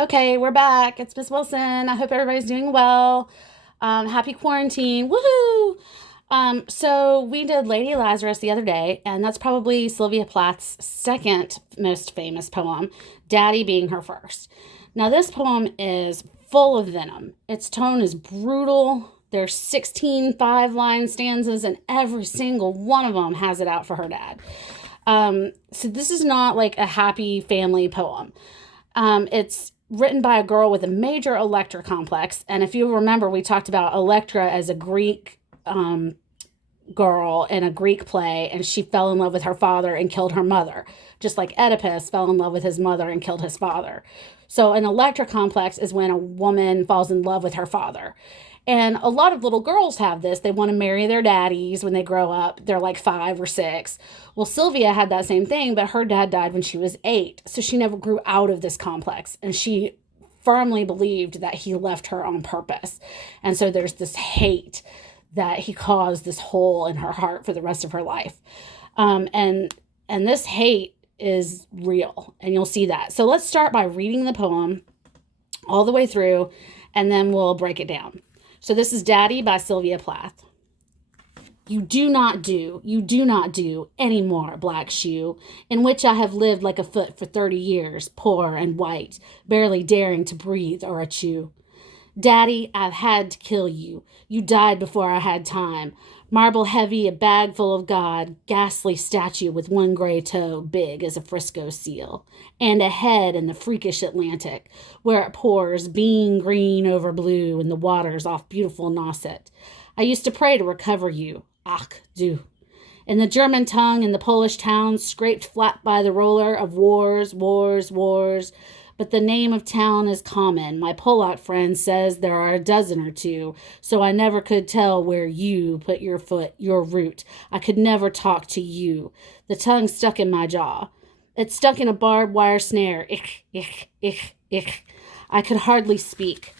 Okay, we're back. It's Miss Wilson. I hope everybody's doing well. Happy quarantine. Woohoo! So we did Lady Lazarus the other day, and that's probably Sylvia Plath's second most famous poem, Daddy being her first. Now, this poem is full of venom. Its tone is brutal. There's 16 5-line stanzas, and every single one of them has it out for her dad. So this is not like a happy family poem. It's written by a girl with a major Electra complex. And if you remember, we talked about Electra as a Greek girl in a Greek play, and she fell in love with her father and killed her mother, just like Oedipus fell in love with his mother and killed his father. So an Electra complex is when a woman falls in love with her father. And a lot of little girls have this. They want to marry their daddies when they grow up. They're like 5 or 6. Well, Sylvia had that same thing, but her dad died when she was 8. So she never grew out of this complex. And she firmly believed that he left her on purpose. And so there's this hate that he caused this hole in her heart for the rest of her life. And this hate is real, and you'll see that. So let's start by reading the poem all the way through, and then we'll break it down. So this is Daddy by Sylvia Plath. You do not do any more, black shoe, in which I have lived like a foot for 30 years, poor and white, barely daring to breathe or a chew. Daddy, I've had to kill you. You died before I had time. Marble heavy, a bag full of God, ghastly statue with one gray toe, big as a Frisco seal, and a head in the freakish Atlantic, where it pours bean green over blue and the waters off beautiful Nauset. I used to pray to recover you. Ach, du. In the German tongue and the Polish towns, scraped flat by the roller of wars, wars, wars. But the name of town is common. My Polack friend says there are a dozen or two, so I never could tell where you put your foot, your root. I could never talk to you. The tongue stuck in my jaw. It stuck in a barbed wire snare. Ich, ich, ich, ich. I could hardly speak.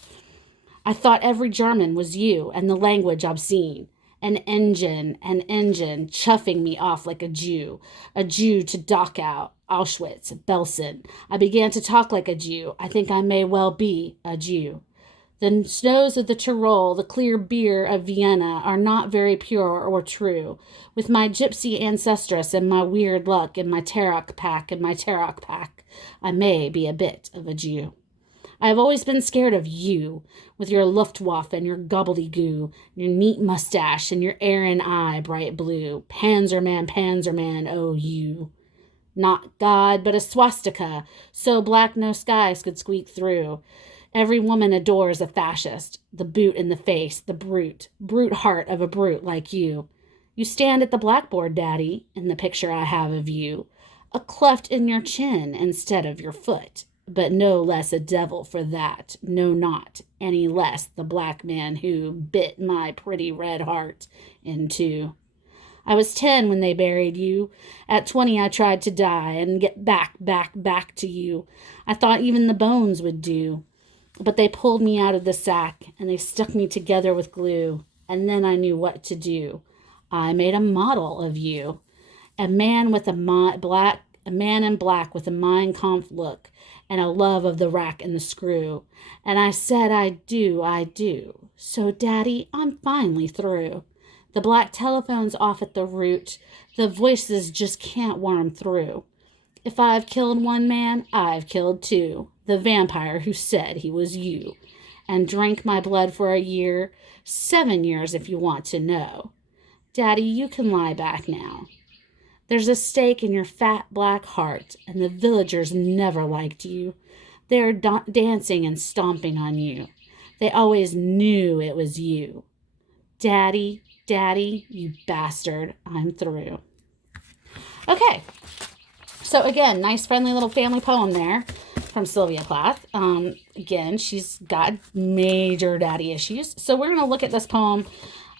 I thought every German was you, and the language obscene. An engine, chuffing me off like a Jew to Dachau, Auschwitz, Belsen. I began to talk like a Jew. I think I may well be a Jew. The snows of the Tyrol, the clear beer of Vienna are not very pure or true. With my gypsy ancestress and my weird luck and my Tarok pack, I may be a bit of a Jew. I have always been scared of you, with your Luftwaffe and your gobbledygoo, your neat mustache and your Aaron eye bright blue. Panzerman, oh you. Not God, but a swastika, so black no skies could squeak through. Every woman adores a fascist, the boot in the face, the brute heart of a brute like you. You stand at the blackboard, Daddy, in the picture I have of you, a cleft in your chin instead of your foot. But no less a devil for that, no not any less the black man who bit my pretty red heart in two. I was 10 when they buried you. At 20 I tried to die and get back to you. I thought even the bones would do. But they pulled me out of the sack and they stuck me together with glue. And then I knew what to do. I made a model of you. A man in black with a Mein Kampf look and a love of the rack and the screw. And I said, I do. So, Daddy, I'm finally through. The black telephone's off at the root. The voices just can't worm through. If I've killed one man, I've killed two. The vampire who said he was you. And drank my blood for a year. 7 years if you want to know. Daddy, you can lie back now. There's a stake in your fat black heart, and the villagers never liked you. They're dancing and stomping on you. They always knew it was you. Daddy, you bastard, I'm through. Okay, so again, nice friendly little family poem there from Sylvia Plath. Again, she's got major daddy issues. So we're going to look at this poem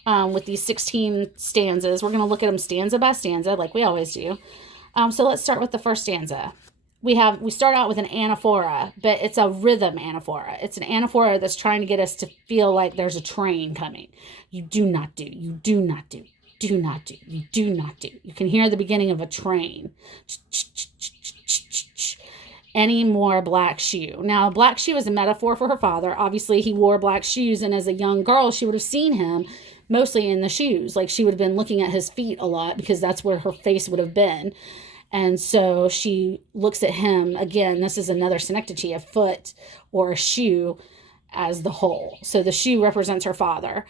with these 16 stanzas. We're going to look at them stanza by stanza like we always do. So let's start with the first stanza. We start out with an anaphora, but it's a rhythm anaphora. It's an anaphora that's trying to get us to feel like there's a train coming. You do not do, you do not do, do not do, you do not do. You can hear the beginning of a train. any more black shoe. Now, black shoe is a metaphor for her father. Obviously, he wore black shoes, and as a young girl, she would have seen him mostly in the shoes. Like, she would have been looking at his feet a lot because that's where her face would have been. And so she looks at him, again, this is another synecdoche, a foot or a shoe as the whole. So the shoe represents her father,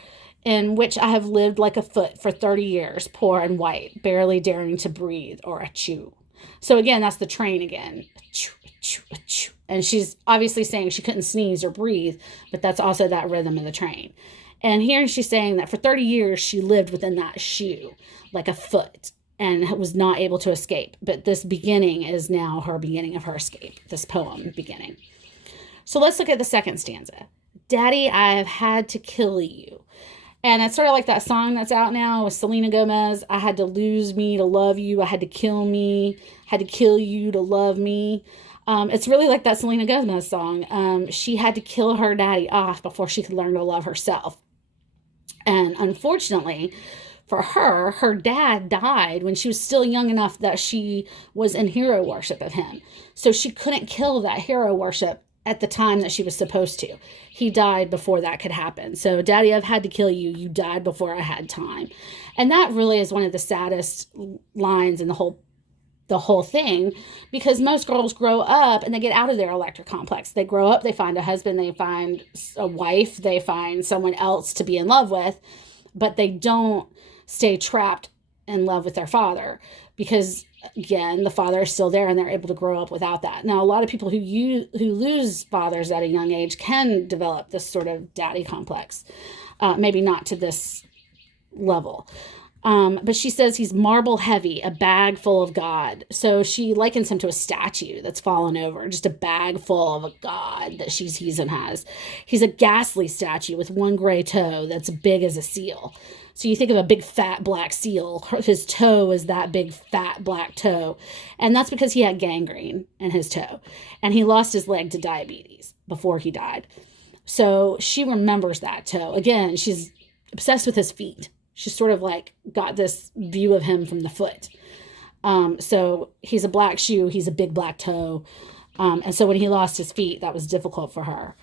in which I have lived like a foot for 30 years, poor and white, barely daring to breathe or achoo. So again, that's the train again. Achoo, achoo, achoo. And she's obviously saying she couldn't sneeze or breathe, but that's also that rhythm of the train. And here she's saying that for 30 years, she lived within that shoe, like a foot, and was not able to escape. But this beginning is now her beginning of her escape, this poem beginning. So let's look at the second stanza. Daddy, I have had to kill you. And it's sort of like that song that's out now with Selena Gomez. I had to lose me to love you. I had to kill me. Had to kill you to love me. It's really like that Selena Gomez song. She had to kill her daddy off before she could learn to love herself. And unfortunately for her, her dad died when she was still young enough that she was in hero worship of him. So she couldn't kill that hero worship at the time that she was supposed to. He died before that could happen. So, Daddy, I've had to kill you. You died before I had time. And that really is one of the saddest lines in the whole thing, because most girls grow up and they get out of their electric complex. They grow up, they find a husband, they find a wife, they find someone else to be in love with, but they don't stay trapped in love with their father, because again, the father is still there and they're able to grow up without that. Now, a lot of people who lose fathers at a young age can develop this sort of daddy complex. Maybe not to this level. But she says he's marble heavy, a bag full of God. So she likens him to a statue that's fallen over, just a bag full of a God that she sees and has. He's a ghastly statue with one gray toe that's big as a seal. So you think of a big fat black seal, his toe is that big fat black toe. And that's because he had gangrene in his toe. And he lost his leg to diabetes before he died. So she remembers that toe. Again, she's obsessed with his feet. She's sort of like got this view of him from the foot. So he's a black shoe. He's a big black toe. And so when he lost his feet, that was difficult for her.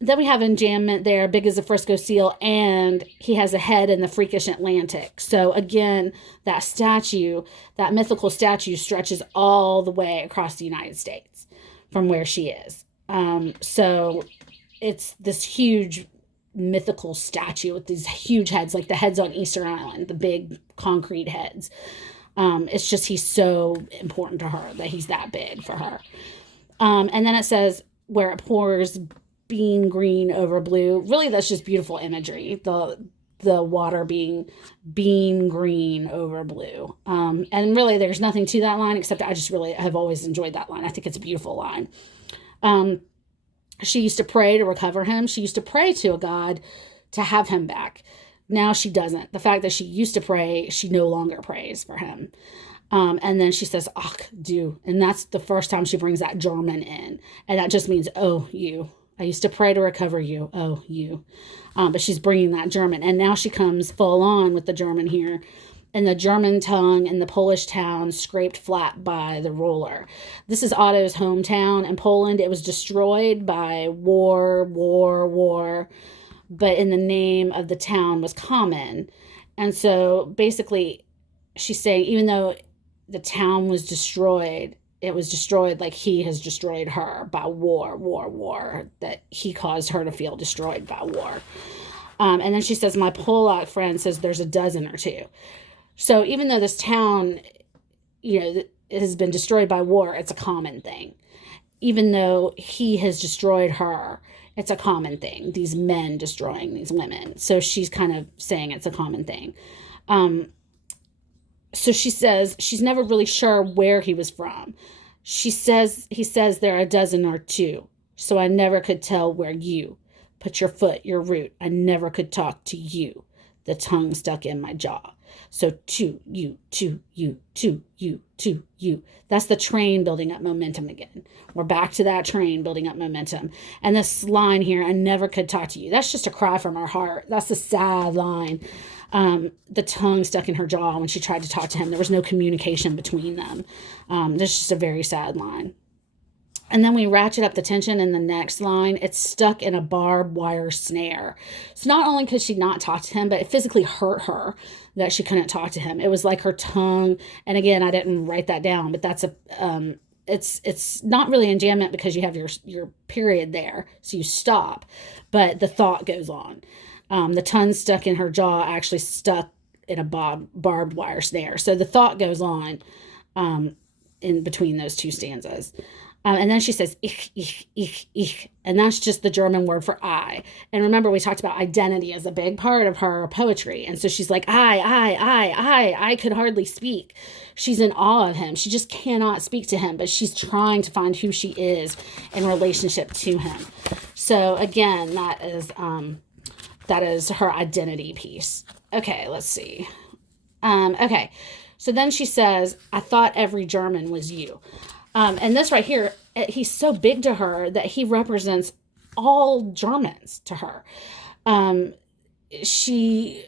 Then we have enjambment there, big as a Frisco seal, and he has a head in the freakish Atlantic. So again, that statue, that mythical statue, stretches all the way across the United States from where she is. So it's this huge mythical statue with these huge heads, like the heads on Easter Island, the big concrete heads. It's just he's so important to her that he's that big for her. And then it says, where it pours bean green over blue. Really, that's just beautiful imagery. The water being bean green over blue. And really, there's nothing to that line except I just really have always enjoyed that line. I think it's a beautiful line. She used to pray to recover him. She used to pray to a God to have him back. Now she doesn't. The fact that she used to pray, she no longer prays for him. And then she says, ach, du. And that's the first time she brings that German in. And that just means, oh, you. I used to pray to recover you. Oh, you. But she's bringing that German. And now she comes full on with the German here. And the German tongue in the Polish town scraped flat by the ruler. This is Otto's hometown in Poland. It was destroyed by war. But in the name of the town was common. And so basically she's saying, even though the town was destroyed, it was destroyed like he has destroyed her by war, that he caused her to feel destroyed by war. And then she says, my Polak friend says there's a dozen or two. So even though this town, has been destroyed by war, it's a common thing. Even though he has destroyed her, it's a common thing. These men destroying these women. So she's kind of saying it's a common thing. So she says she's never really sure where he was from. He says there are a dozen or two. So I never could tell where you put your foot, your root. I never could talk to you. The tongue stuck in my jaw. So to you. That's the train building up momentum again. We're back to that train building up momentum. And this line here, I never could talk to you. That's just a cry from her heart. That's a sad line. The tongue stuck in her jaw when she tried to talk to him. There was no communication between them. That's just a very sad line. And then we ratchet up the tension in the next line. It's stuck in a barbed wire snare. So not only could she not talk to him, but it physically hurt her that she couldn't talk to him. It was like her tongue. And again, I didn't write that down, but that's it's not really enjambment because you have your period there, so you stop, but the thought goes on. The tongue stuck in her jaw actually stuck in a barbed wire snare. So the thought goes on in between those two stanzas. And then she says, ich, ich, ich. And that's just the German word for I. And remember, we talked about identity as a big part of her poetry. And so she's like, I could hardly speak. She's in awe of him. She just cannot speak to him, but she's trying to find who she is in relationship to him. So again, that is her identity piece. Okay, let's see. Okay, so then she says, I thought every German was you. And this right here, he's so big to her that he represents all Germans to her. She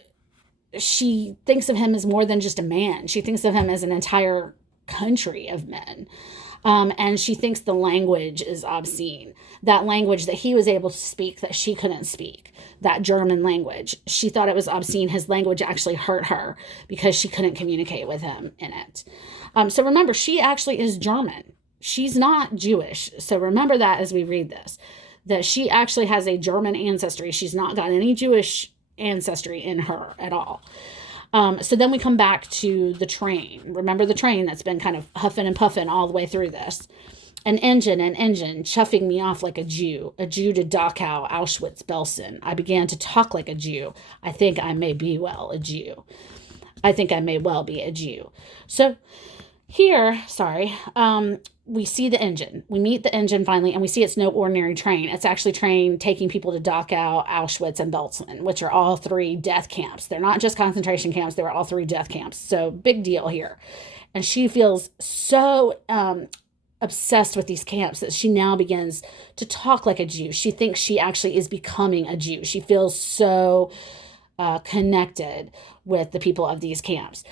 thinks of him as more than just a man. She thinks of him as an entire country of men. And she thinks the language is obscene. That language that he was able to speak that she couldn't speak, that German language. She thought it was obscene. His language actually hurt her because she couldn't communicate with him in it. So remember, she actually is German. She's not Jewish. So remember that as we read this, that she actually has a German ancestry. She's not got any Jewish ancestry in her at all. So then we come back to the train. Remember the train that's been kind of huffing and puffing all the way through this. An engine, chuffing me off like a Jew to Dachau, Auschwitz, Belsen. I began to talk like a Jew. I think I may well be a Jew. So here, we see the engine. We meet the engine finally, and we see it's no ordinary train. It's actually train taking people to Dachau, Auschwitz, and Belsen, which are all three death camps. They're not just concentration camps. They were all three death camps. So big deal here. And she feels so obsessed with these camps that she now begins to talk like a Jew. She thinks she actually is becoming a Jew. She feels so connected with the people of these camps.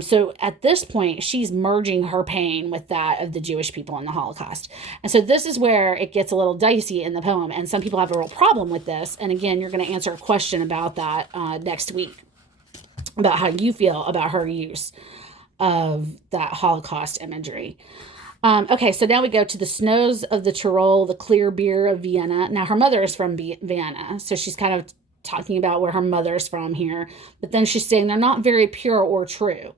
So at this point, she's merging her pain with that of the Jewish people in the Holocaust. And so this is where it gets a little dicey in the poem. And some people have a real problem with this. And again, you're going to answer a question about that next week, about how you feel about her use of that Holocaust imagery. Okay, so now we go to the snows of the Tyrol, the clear beer of Vienna. Now, her mother is from Vienna, so she's kind of talking about where her mother's from here, but then she's saying they're not very pure or true.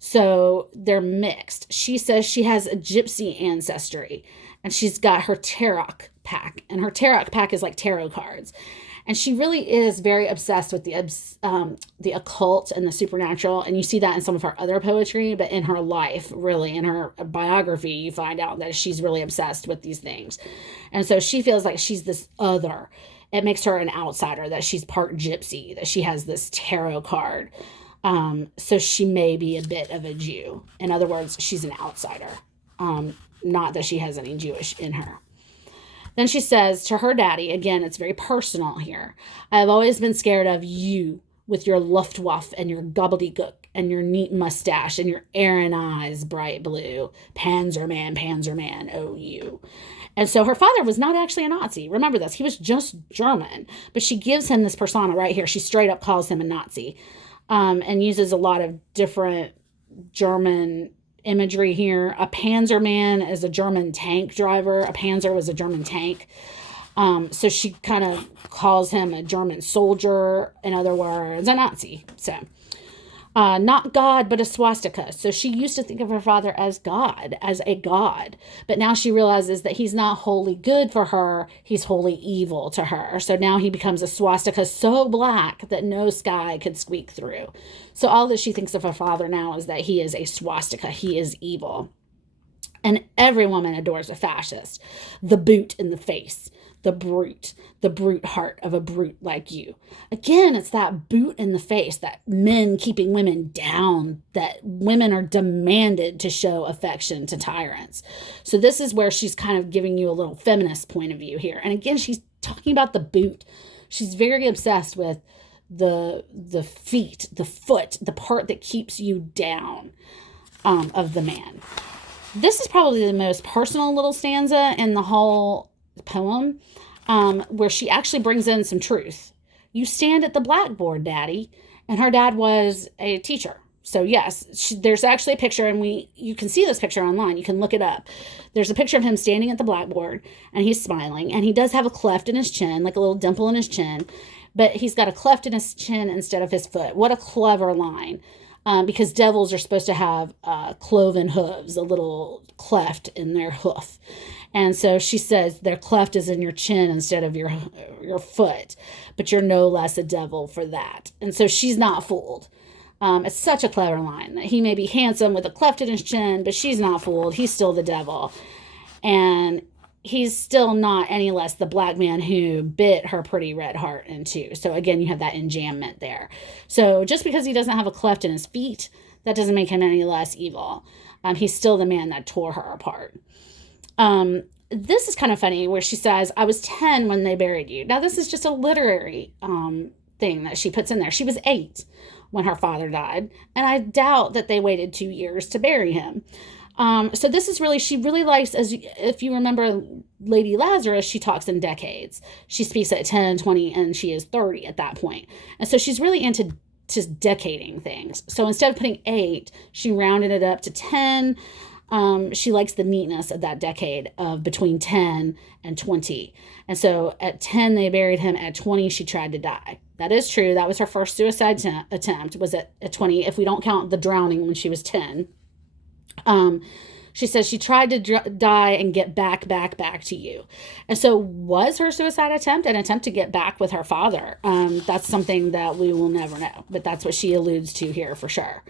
So they're mixed. She says she has a gypsy ancestry, and she's got her tarot pack, and her tarot pack is like tarot cards. And she really is very obsessed with the occult and the supernatural. And you see that in some of her other poetry, but in her life, really, in her biography, you find out that she's really obsessed with these things. And so she feels like she's this other. It makes her an outsider, that she's part gypsy, that she has this tarot card. So she may be a bit of a Jew. In other words, she's an outsider. Not that she has any Jewish in her. Then she says to her daddy, again, it's very personal here. I have always been scared of you with your Luftwaffe and your gobbledygook and your neat mustache and your Aaron eyes, bright blue. Panzerman, oh you. And so her father was not actually a Nazi. Remember this. He was just German. But she gives him this persona right here. She straight up calls him a Nazi and uses a lot of different German imagery here. A Panzerman is a German tank driver. A Panzer was a German tank. So she kind of calls him a German soldier, in other words, a Nazi. So not God, but a swastika. So she used to think of her father as God, as a God. But now she realizes that he's not wholly good for her. He's wholly evil to her. So now he becomes a swastika so black that no sky could squeak through. So all that she thinks of her father now is that he is a swastika. He is evil. And every woman adores a fascist. The boot in the face. The brute heart of a brute like you. Again, it's that boot in the face, that men keeping women down, that women are demanded to show affection to tyrants. So this is where she's kind of giving you a little feminist point of view here. And again, she's talking about the boot. She's very obsessed with the feet, the foot, the part that keeps you down of the man. This is probably the most personal little stanza in the whole poem, where she actually brings in some truth. You stand at the blackboard, Daddy. And her dad was a teacher. So yes, there's actually a picture, and you can see this picture online. You can look it up. There's a picture of him standing at the blackboard, and he's smiling, and he does have a cleft in his chin, like a little dimple in his chin, but he's got a cleft in his chin instead of his foot. What a clever line. Because devils are supposed to have cloven hooves, a little cleft in their hoof. And so she says their cleft is in your chin instead of your foot, but you're no less a devil for that. And so she's not fooled. It's such a clever line that he may be handsome with a cleft in his chin, but she's not fooled. He's still the devil. And he's still not any less the black man who bit her pretty red heart in two. So again, you have that enjambment there. So just because he doesn't have a cleft in his feet, that doesn't make him any less evil. He's still the man that tore her apart. This is kind of funny where she says, I was 10 when they buried you. Now, this is just a literary thing that she puts in there. She was 8 when her father died, and I doubt that they waited 2 years to bury him. So this is really, she really likes, as if you remember Lady Lazarus, she talks in decades. She speaks at 10, 20, and she is 30 at that point. And so she's really into just decading things. So instead of putting 8, she rounded it up to 10. She likes the neatness of that decade of between 10 and 20. And so at 10, they buried him. At 20, she tried to die. That is true. That was her first suicide attempt, was at 20, if we don't count the drowning when she was 10. She says she tried to die and get back to you. And so was her suicide attempt an attempt to get back with her father? That's something that we will never know, but that's what she alludes to here for sure.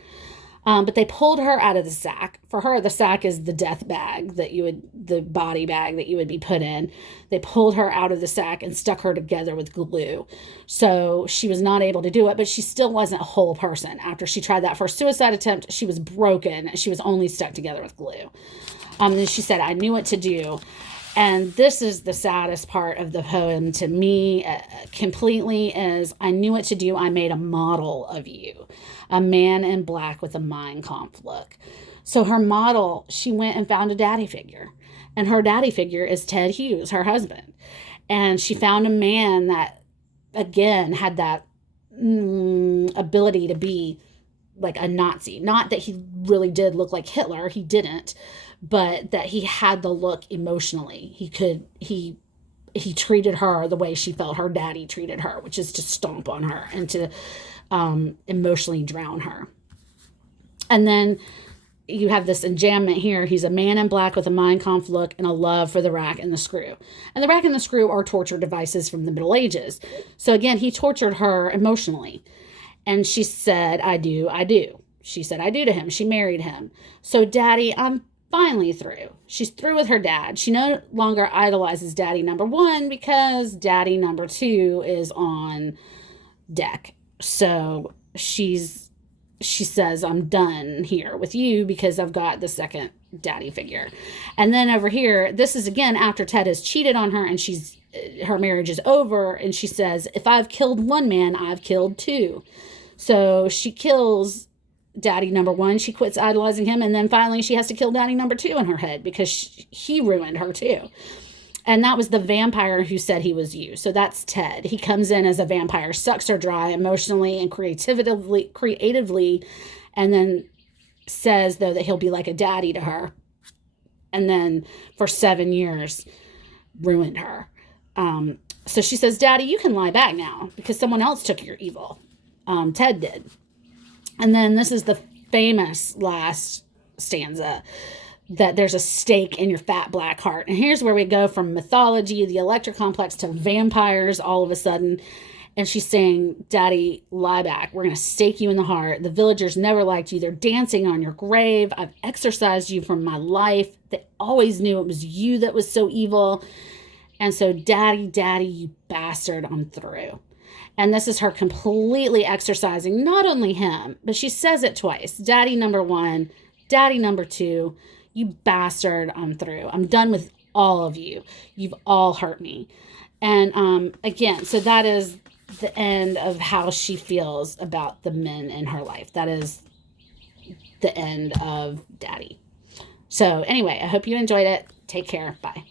But they pulled her out of the sack. For her, the sack is the death bag the body bag that you would be put in. They pulled her out of the sack and stuck her together with glue. So she was not able to do it, but she still wasn't a whole person. After she tried that first suicide attempt, she was broken. She was only stuck together with glue. And she said, I knew what to do. And this is the saddest part of the poem to me completely is, I knew what to do. I made a model of you, a man in black with a Mein Kampf look. So her model, she went and found a daddy figure. And her daddy figure is Ted Hughes, her husband. And she found a man that, again, had that ability to be like a Nazi. Not that he really did look like Hitler. He didn't. But that he had the look emotionally. He treated her the way she felt her daddy treated her, which is to stomp on her and to emotionally drown her. And then you have this enjambment here. He's a man in black with a Mein Kampf look and a love for the rack and the screw. And the rack and the screw are torture devices from the Middle Ages. So again, he tortured her emotionally. And she said, I do. She said, I do to him. She married him. So Daddy, I'm finally through. She's through with her dad. She no longer idolizes Daddy number 1 because Daddy number 2 is on deck. So she says, I'm done here with you because I've got the second daddy figure. And then over here, this is again after Ted has cheated on her and her marriage is over. And she says, if I've killed one man, I've killed 2. So she kills daddy number 1. She quits idolizing him. And then finally she has to kill daddy number 2 in her head because he ruined her too. And that was the vampire who said he was you. So that's Ted. He comes in as a vampire, sucks her dry emotionally and creatively, and then says, though, that he'll be like a daddy to her. And then for 7 years, ruined her. So she says, Daddy, you can lie back now because someone else took your evil. Ted did. And then this is the famous last stanza, that there's a stake in your fat black heart. And here's where we go from mythology, the Electra complex, to vampires all of a sudden. And she's saying, Daddy, lie back. We're going to stake you in the heart. The villagers never liked you. They're dancing on your grave. I've exorcised you from my life. They always knew it was you that was so evil. And so, Daddy, you bastard, I'm through. And this is her completely exorcising not only him, but she says it twice. Daddy number 1, Daddy number 2, you bastard, I'm through. I'm done with all of you. You've all hurt me. And again, so that is the end of how she feels about the men in her life. That is the end of Daddy. So, anyway, I hope you enjoyed it. Take care. Bye.